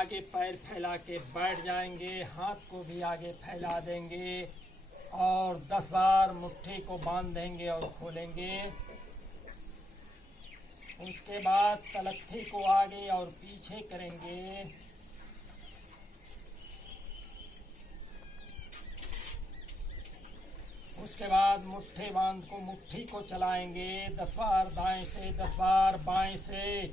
आगे पैर फैला के बैठ जाएंगे, हाथ को भी आगे फैला देंगे और 10 बार मुट्ठी को बांध देंगे और खोलेंगे। उसके बाद तलत्थी को आगे और पीछे करेंगे। उसके बाद मुट्ठी को चलाएंगे 10 बार दाएं से, 10 बार बाएं से।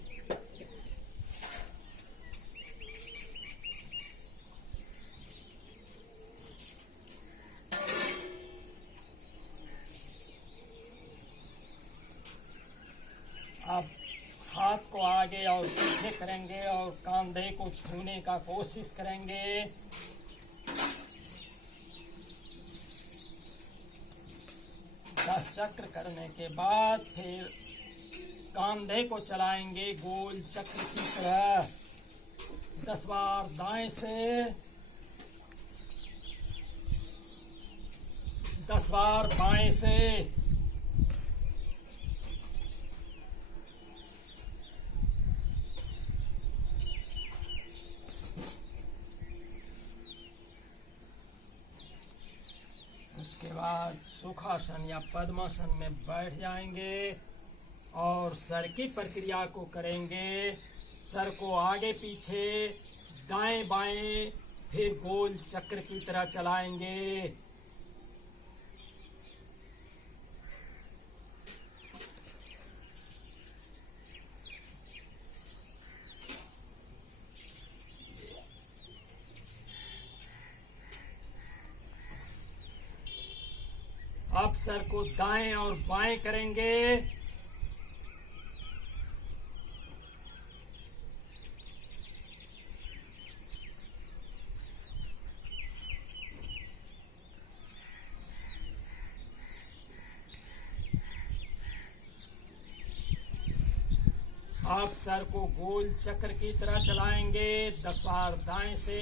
अब हाथ को आगे और पीछे करेंगे और कंधे को छूने का कोशिश करेंगे। दस चक्र करने के बाद फिर कंधे को चलाएंगे गोल चक्र की तरह 10 बार दाएं से, 10 बार बाएं से। उसके बाद सुखासन या पद्मासन में बैठ जाएंगे और सर की प्रक्रिया को करेंगे। सर को आगे पीछे, दाएं बाएं, फिर गोल चक्र की तरह चलाएंगे। अब सर को दाएं और बाएं करेंगे। अब सर को गोल चक्र की तरह चलाएंगे 10 बार दाएं से,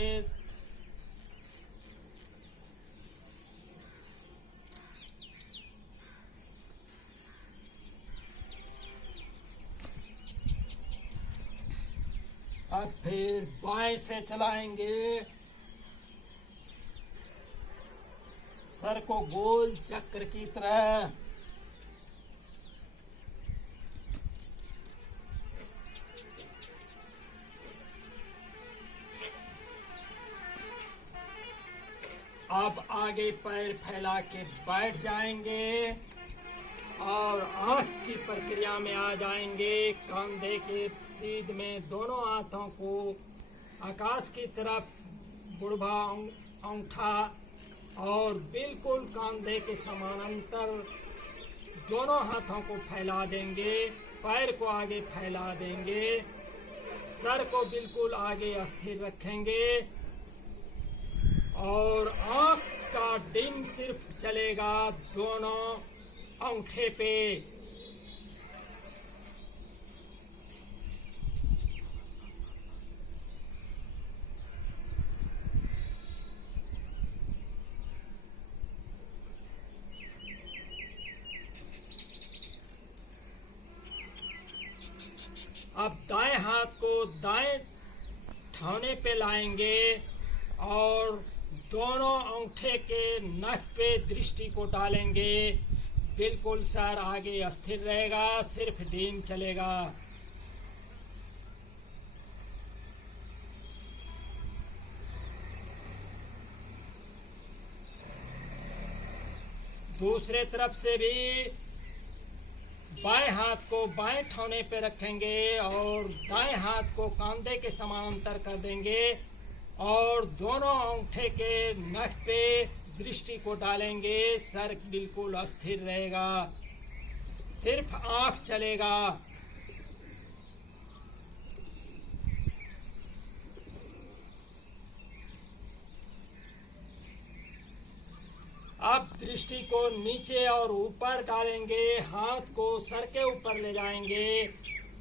अब फिर बाएं से चलाएंगे। सर को गोल चक्र की तरह। अब आगे पैर फैला के बैठ जाएंगे और आंख की प्रक्रिया में आ जाएंगे। कंधे के सीध में दोनों हाथों को आकाश की तरफ बुढ़वा अंगूठा और बिल्कुल कंधे के समानांतर दोनों हाथों को फैला देंगे। पैर को आगे फैला देंगे। सर को बिल्कुल आगे स्थिर रखेंगे और आंख का डिम सिर्फ चलेगा दोनों अंगूठे पे। अब दाएं हाथ को दाएं ठौने पे लाएंगे और दोनों अंगूठे के नख पे दृष्टि को डालेंगे। बिल्कुल सर आगे स्थिर रहेगा, सिर्फ डीम चलेगा। दूसरे तरफ से भी बाएं हाथ को बाएं ठौने पे रखेंगे और दाएं हाथ को कंधे के समानांतर कर देंगे और दोनों अंगूठे के नख पे दृष्टि को डालेंगे। सर बिल्कुल स्थिर रहेगा, सिर्फ आंख चलेगा। अब दृष्टि को नीचे और ऊपर डालेंगे। हाथ को सर के ऊपर ले जाएंगे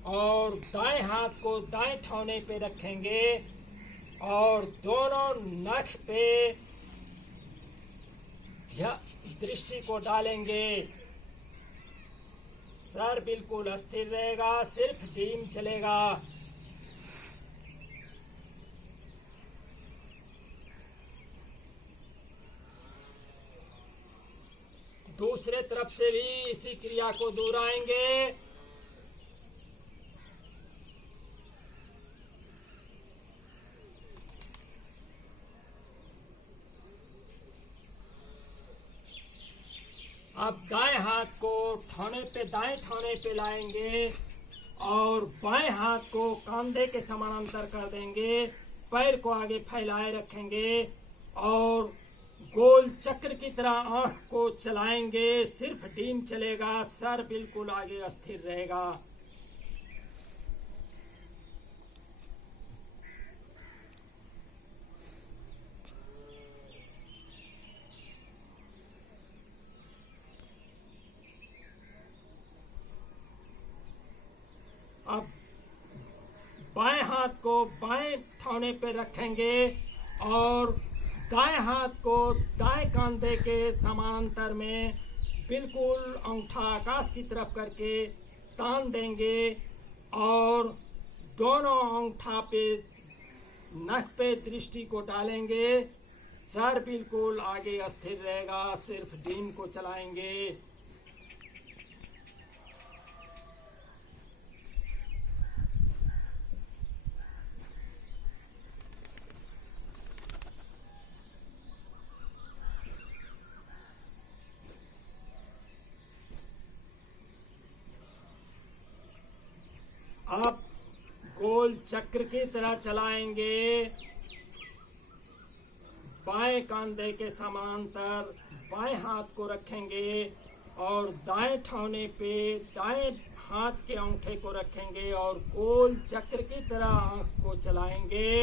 और दाएं हाथ को दाएं ठौने पे रखेंगे और दोनों नख पे दृष्टि को डालेंगे। सर बिल्कुल स्थिर रहेगा, सिर्फ डीम चलेगा। दूसरे तरफ से भी इसी क्रिया को दोहराएंगे। अब दाएं हाथ को ठौने पे, दाएं ठौने पे लाएंगे और बाएं हाथ को कंधे के समानांतर कर देंगे। पैर को आगे फैलाए रखेंगे और गोल चक्र की तरह आंख को चलाएंगे। सिर्फ डीम चलेगा, सर बिल्कुल आगे स्थिर रहेगा। अब बाएं हाथ को बाएं ठौने पे रखेंगे और दाएं हाथ को दाएं कंधे के समांतर में बिल्कुल अंगूठा आकाश की तरफ करके तान देंगे और दोनों अंगूठा पे नख पे दृष्टि को डालेंगे। सर बिल्कुल आगे स्थिर रहेगा, सिर्फ डीम को चलाएंगे। आप गोल चक्र की तरह चलाएंगे। बाएं कंधे के समांतर बाएं हाथ को रखेंगे और दाएं ठौने पे दाएं हाथ के अंगूठे को रखेंगे और गोल चक्र की तरह आंख को चलाएंगे।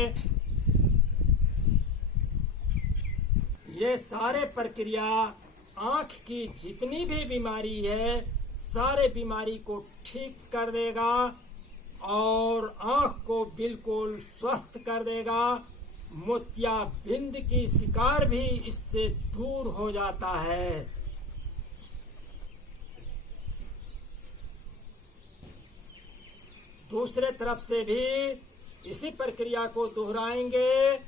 ये सारे प्रक्रिया आंख की जितनी भी बीमारी है सारे बीमारी को ठीक कर देगा और आंख को बिल्कुल स्वस्थ कर देगा। मोतियाबिंद की शिकार भी इससे दूर हो जाता है। दूसरे तरफ से भी इसी प्रक्रिया को दोहराएंगे।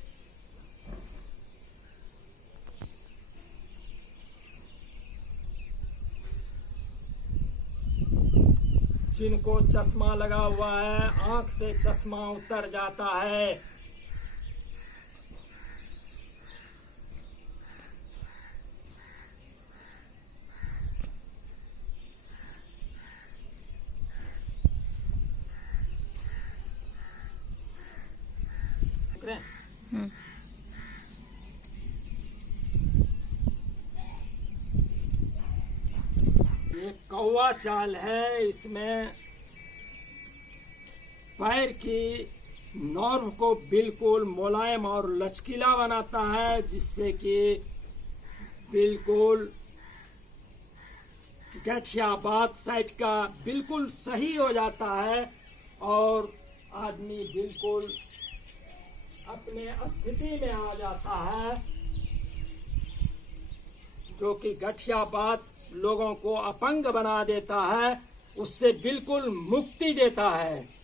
जिनको चश्मा लगा हुआ है, आंख से चश्मा उतर जाता है। ये कौवा चाल है। इसमें पैर की नर्व को बिल्कुल मुलायम और लचकीला बनाता है, जिससे कि बिल्कुल गठियाबात साइड का बिल्कुल सही हो जाता है और आदमी बिल्कुल अपने स्थिति में आ जाता है, जो कि गठियाबात लोगों को अपंग बना देता है, उससे बिल्कुल मुक्ति देता है।